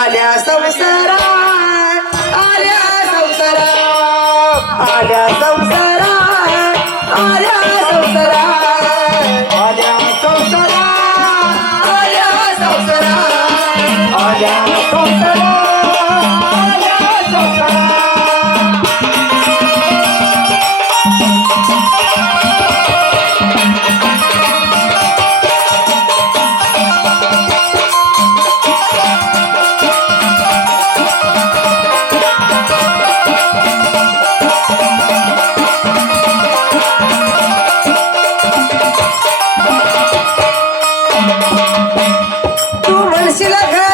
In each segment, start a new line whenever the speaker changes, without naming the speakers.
Alia samsara, alia samsara, alia samsara. Tuman silakan.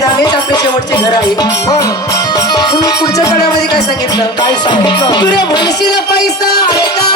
ते आपले शेवटचे घर आहे. हो. तुम्ही पुढच्या कड्यामध्ये काय सांगितलं? काय सांगितलं? तुझ्या म्हणशील पैसा आले का?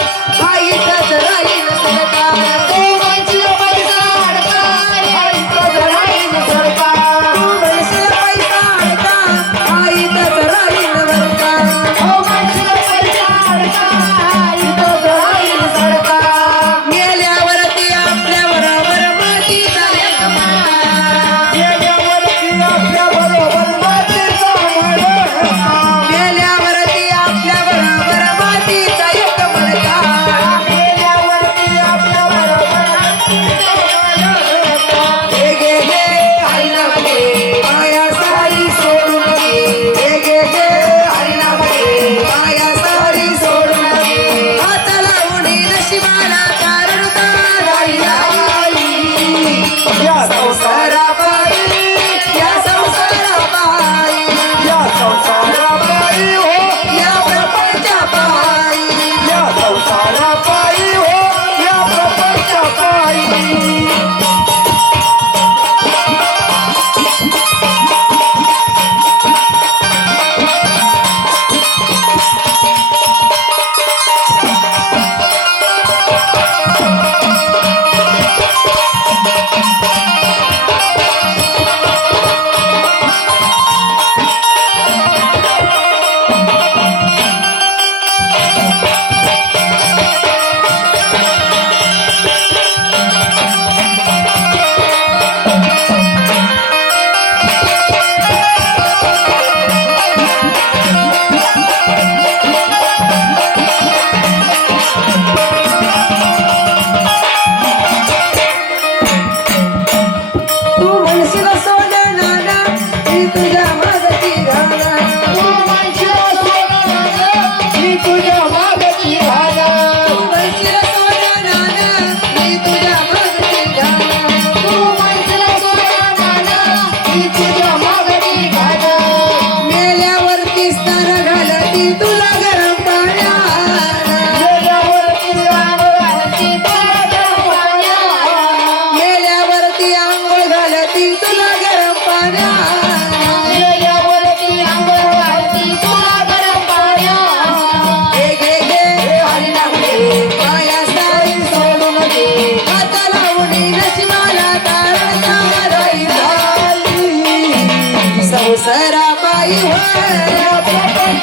Thank you.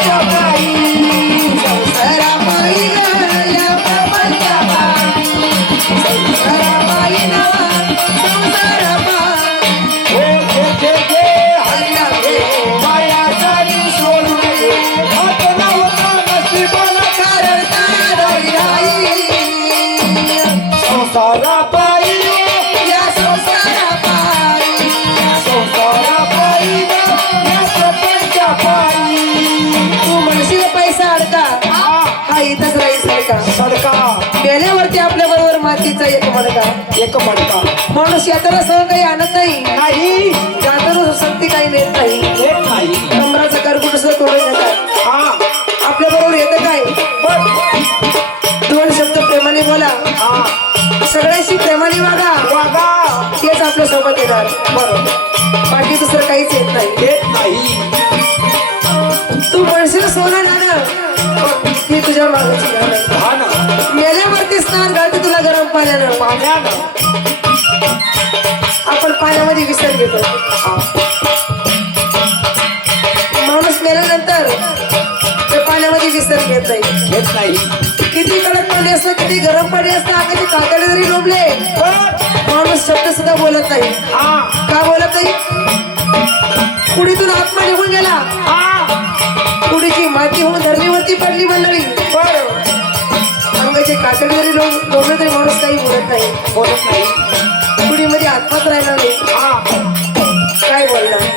या प्रपंचापायी
पैसा अडका.
हा
हा इथंच राहील सारखा
सडका.
मेल्यावरती आपल्या बरोबर मातीचा एक मडका.
एक मडका.
माणूस यात्रा सह काही आणत नाही.
नाही.
जाताना संगती काही नेत नाही.
एक नाही.
कमराचा करकुट सुद्धा तोडून घेतात
हा.
आपल्या बरोबर येतं काय? दोन शब्द प्रेमाने बोला.
हा.
सगळ्यांशी प्रेमाने वागा.
वागा.
तेच आपल्यासोबत येणार.
बरोबर.
बाकी दुसरं काहीच येत नाही.
एक नाही.
आपण पाण्यामध्ये विसर घेतो.
हा
माणूस मेल्यानंतर ते पाण्यामध्ये विसर घेत नाही.
घेत नाही.
किती कडक पाणी असतं किती गरम पाणी असतं अंगाचे कातडे जरी
बस
माणूस शब्द सुद्धा बोलत नाही. का बोलत नाही? कुडीतून आत्मा निघून गेला. कुडीची माती होऊन धरणीवरती पडली मंडळी.
बरं.
अंगाचे कातडे जरी डोब- डोबले तरी माणूस काही बोलत नाही
बोलत नाही.
कुडीमध्ये आत्माच राहिला नाही.
हा.
काय बोलणार?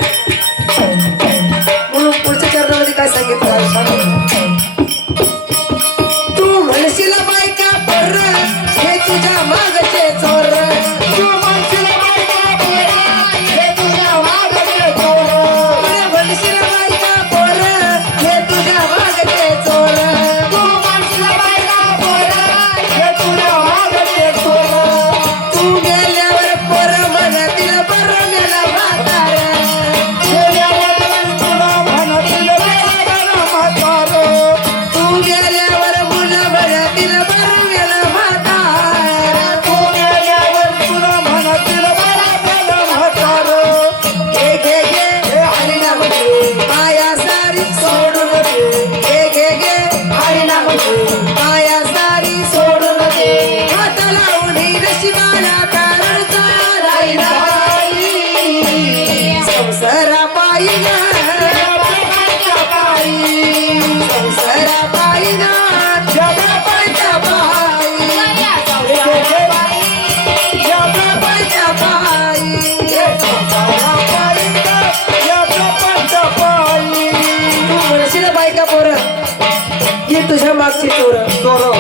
तुझ्या मागची चोर
चोरं.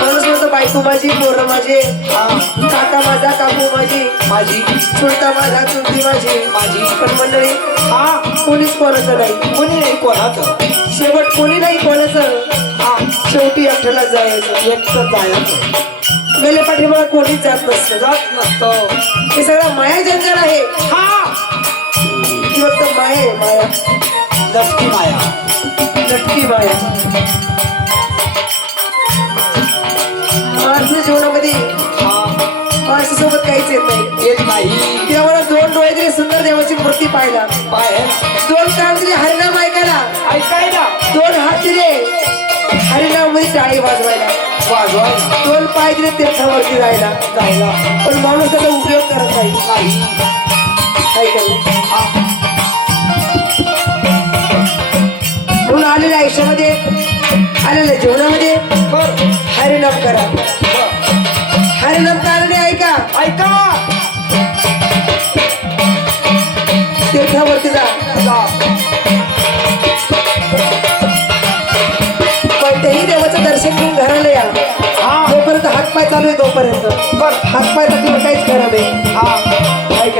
माणूस म्हणतो बायको माझी पोरं माझे. काका माझा काकू माझी.
माझी.
चुलता माझा चुलती माझी.
माझी.
पण मंडळी
हा.
कोणीच कोणाचं नाही.
कोणी नाही कोणाचं?
शेवट कोणी नाही कोणाचं?
हा.
शेवटी एकट्याला जायचं.
एकटं जायचं.
मेले पाठीमागा कोणीच जात नसतं.
जात नसतं.
हे सगळं माया जंगल आहे.
हा.
फक्त माया माया.
लटकी माया.
लटकी माया. माणसाच्या जीवनामध्ये
हा
माणसासोबत काहीच येत नाही.
येत नाही.
दोन डोळे तरी सुंदर देवाची मूर्ती पाहिला.
बाहेर
दोन कान दिले हरिनाम ऐकायला.
ऐकायला.
दोन हात दिले हरिनाममध्ये टाळी वाजवायला.
वाजवायला.
दोन पाय दिले तीर्थावरती जायला.
जायला.
पण माणूस त्याचा उपयोग करत नाही. आलेल्या आयुष्यामध्ये आलेल्या जीवनामध्ये
बर
हरिनाम करा.
बर.
हरिनाम कारणे ऐका.
ऐका.
तीर्थावरती जा. कोणत्याही देवाचं दर्शन घेऊन घराला या.
हा.
जोपर्यंत हातपाय चालू आहे तोपर्यंत.
बर.
हातपाय तकलीफ काहीच करा नाही.
हा.
काय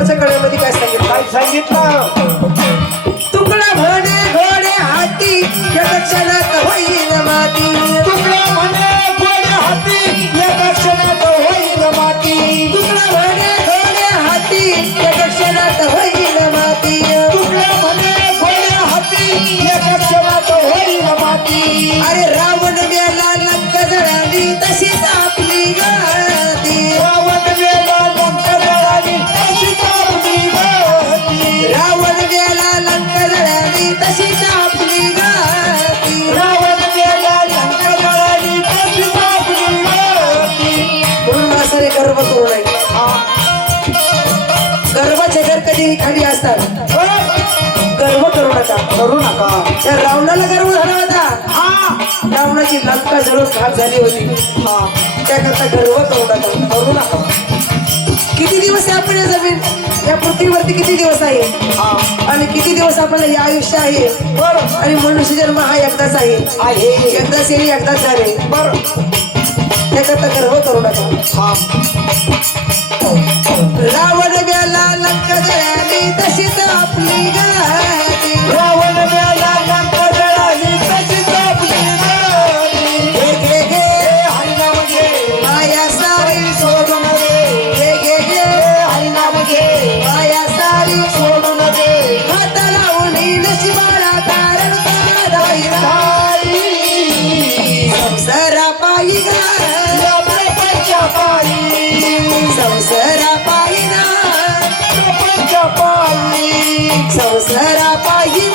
शेवटच्या कळ्यामध्ये काय सांगितलं?
काय सांगितलं?
कधी खाली असतात. गर्व करू नका
करू नका.
त्या रावणाला गर्व झाला होता.
हा.
रावणाची लंका जळून खात झाली होती.
हा.
त्याकरता गर्व करू नका
करू नका.
किती दिवस आहे आपण या जमीन या पृथ्वीवरती किती दिवस आहे?
हा.
आणि किती दिवस आपल्याला हे आयुष्य आहे?
बरं.
आणि मनुष्य जन्म हा एकदाच आहे.
आहे.
एकदाच येणे एकदाच झाले
बरं.
त्याकरता गर्व करू नका.
हा.
रावण गेला लंक तशीच आपली गाती
रावण वेला
संसारा पायी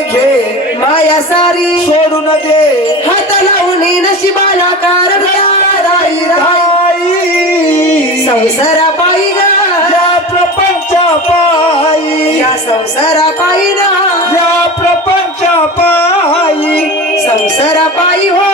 नाव माया सारी सोडून दे. हात लावून नशिबाला कारण संसारा पायी या प्रपंच
पायी.
या संसारा पायी
ना.
या प्रपंच पायी.
संसारा पायी
हो.